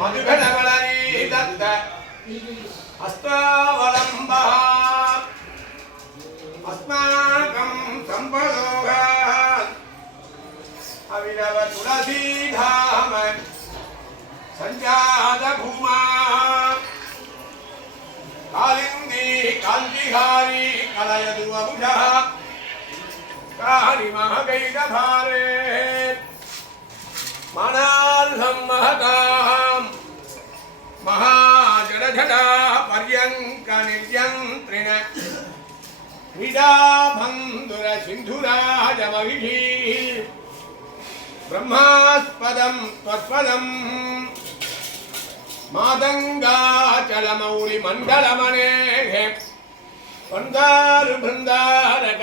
मधुघनवलरी दत्त हस्तावलम्बः अस्माकं सम्पदोगात् अविनव तुलसीधाम सञ्जात भूमा कालिन्दी कान्तिहारी कलयतु अबुधः कारिमहगैकभारे मनार्हं महतां महाजडझडा पर्यङ्कनिर्यन्त्रिण क्रीडाबन्धुर सिन्धुराजमविधि ब्रह्मास्पदं त्वत्पदं मातङ्गाचलमौलिमण्डलमनेः वन्दारुबृन्दारक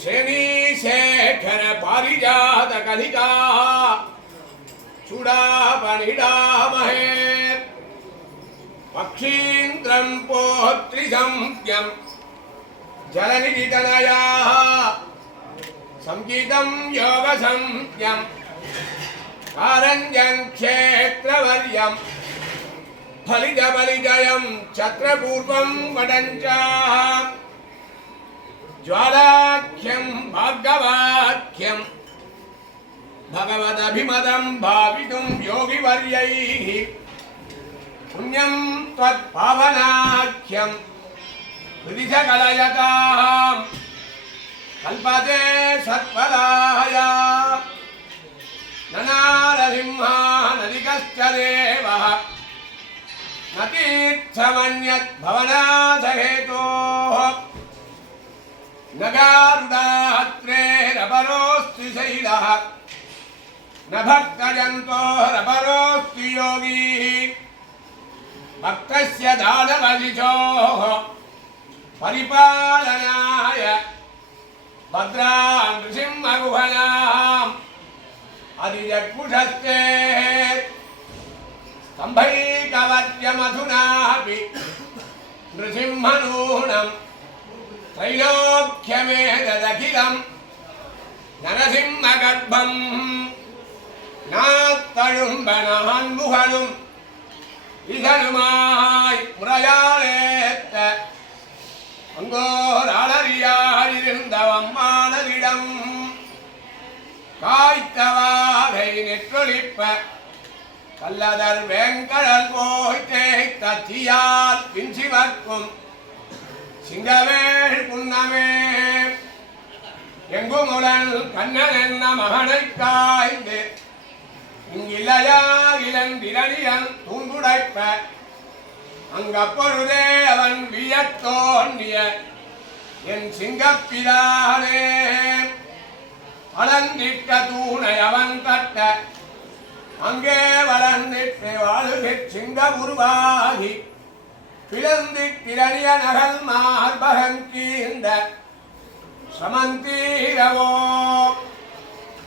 श्रेणीशेखर पारिजातकलिका चूडापनिडामहे पक्षीन्द्रं पोत्रिसंज्ञं जलनिधितनयाः संगीतं योगसंज्ञं कारञ्जं क्षेत्रवर्यं फलितबलिजयं छत्रपूर्वं वदञ्च ज्वालाख्यं भार्गवाख्यं भगवदभिमतं भावितुं योगिवर्यैः पुण्यं त्वत्पावनाख्यं हृदिशकलयतां कल्पते सत्फलाय ननारसिंहा नदिकश्च देवः न तीर्थमन्यद्भवनाथहेतोः न गारुडात्रेरपरोऽस्ति शैलः न भक्तजन्तोरपरोऽस्ति योगी भक्तस्य दानवलिशोः परिपालनाय भद्रां नृसिंहगुहनाम् अधिजग्मुषस्ते स्तम्भैकवर्यमधुनापि नृसिंहनूनं त्रैलोक्यमेतदखिलं नरसिंहगर्भं नात्तழும்பனான்முகனும் இதனுமாய் முறையாளேத்த அங்கோர் அலறியாயிருந்தவம்மானரிடம் காய்த்தவாகை நெற்றொழிப்ப கல்லதர் வேங்கடல் போய் தேய்த்த தீயால் பின்சிவர்க்கும் சிங்கவேள் புன்னமே எங்குமுடன் கண்ணன் என்ன மகனை காய்ந்து இங்கிலையாகிலந்திரணியன் தூண்டுடைப்ப அங்கப்பொழுதே அவன் வியத்தோன்னிய என் சிங்கப்பிரானே வளர்ந்திட்ட தூணை அவன் தட்ட அங்கே வளர்ந்திட்டு வாழுகிற் சிங்க உருவாகி பிளந்திட்டிரணிய நகல் மார்பகன் கீழ்ந்த சமந்தீரவோ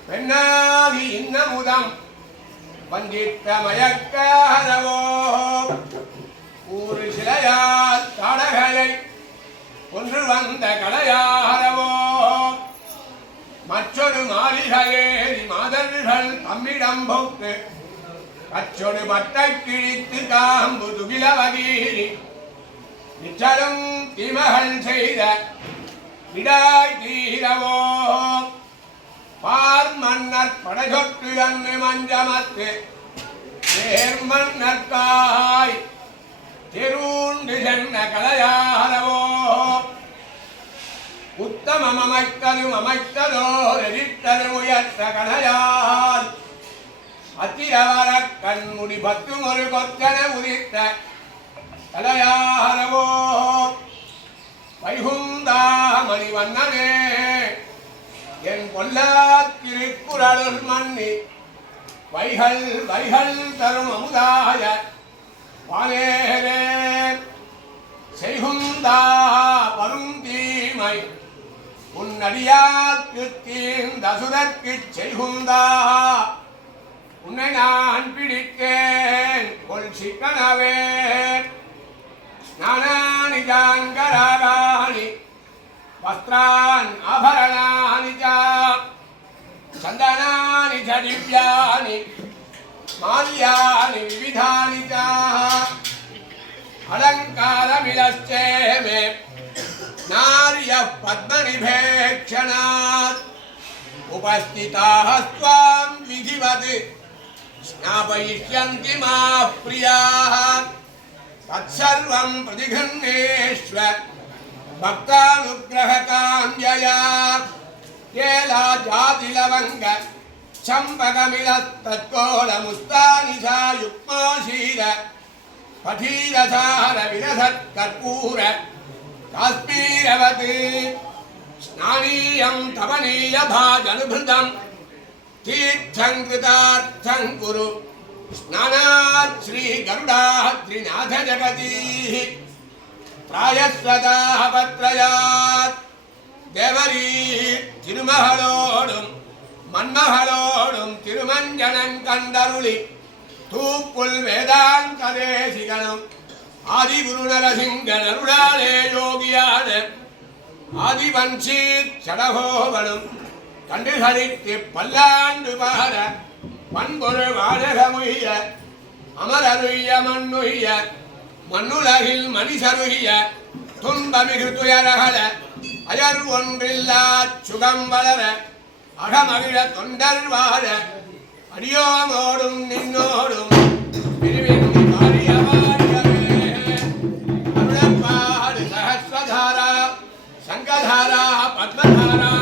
பெண்ணாகி இன்னமுதம் வந்திட்ட மயக்காரவோ ஊரு சிலையால் தடகளை ஒன்று வந்த கடையாரவோ மற்றொரு மாளிகையேறி மாதர்கள் தம்மிடம் போக்கு கற்றொரு பட்டை கிழித்து காம்பு துகிலவகீரி நிச்சலும் திமகள் செய்த விடாய் தீரவோ பார் மன்னர் படைகொட்டு அன்னு மஞ்சமத்து தேர்மன்னர்காய் திருண்டு சென்ன கலையாரவோ உத்தமம் அமைத்தலும் அமைத்ததோர் எரித்தலும் உயர்த்த கலையால் அத்திரவர கண்முடி பத்தும் ஒரு கொத்தன உதித்த கலையாரவோ வைகுந்தாமணி வண்ணனே என் பொல்லா திருக்குறளுள் மன்னி வைகள் வைகள் தரும் அமுதாய வானேரே செய்குந்தா வரும் தீமை உன்னடியாக்கு தீந்தசுதற்குச் செய்குந்தா உன்னை நான் பிடித்தேன் கொள் சிக்கனவே நானானி ஜாங்கராகாணி वस्त्रान् आभरणानि च चन्दनानि च दिव्यानि माल्यानि विविधानि च अलङ्कारमिलश्चे मे नार्यः पद्मनिभेक्षणात् उपस्थिताः स्वां विधिवत् स्नापयिष्यन्ति माः प्रियाः तत्सर्वं प्रतिगृह्णेष्व भक्तानुग्रहकाम्यया केलाजातिलवङ्ग चम्पकमिलस्तत्कोलमुस्तानिशा युक्माशीर पठीरसार विरसत्कर्पूर काश्मीरवत् स्नानीयं तपनीयभाजनुभृतं तीर्थं कृतार्थं कुरु स्नानात् श्रीगरुडाद्रिनाथजगतीः प्रायस्वताः पत्रयात् देवरी तिरुमहलोडुं मन्महलोडुं तिरुमञ्जनं कण्डरुळि तूप्पुल् वेदान्तदेशिकनं आदिगुरुनरसिंहनरुडाले योगियान आदिवंशीत् षडहोवनं कण्डिसरित्ति पल्लाण्डु पार பண்பொரு வாழகமுய்ய அமரருய்ய மண்ணுய்ய மண்ணுலகில் மணிசருய்ய துன்பமிகு துயரகல அயர் ஒன்றில்லா சுகம் வளர அகமகிழ தொண்டர் வாழ அடியோமோடும் நின்னோடும் பிரிவின் காரியவாழ்கவே அருளப்பாடு சகஸ்ரதாரா சங்கதாரா பத்மதாரா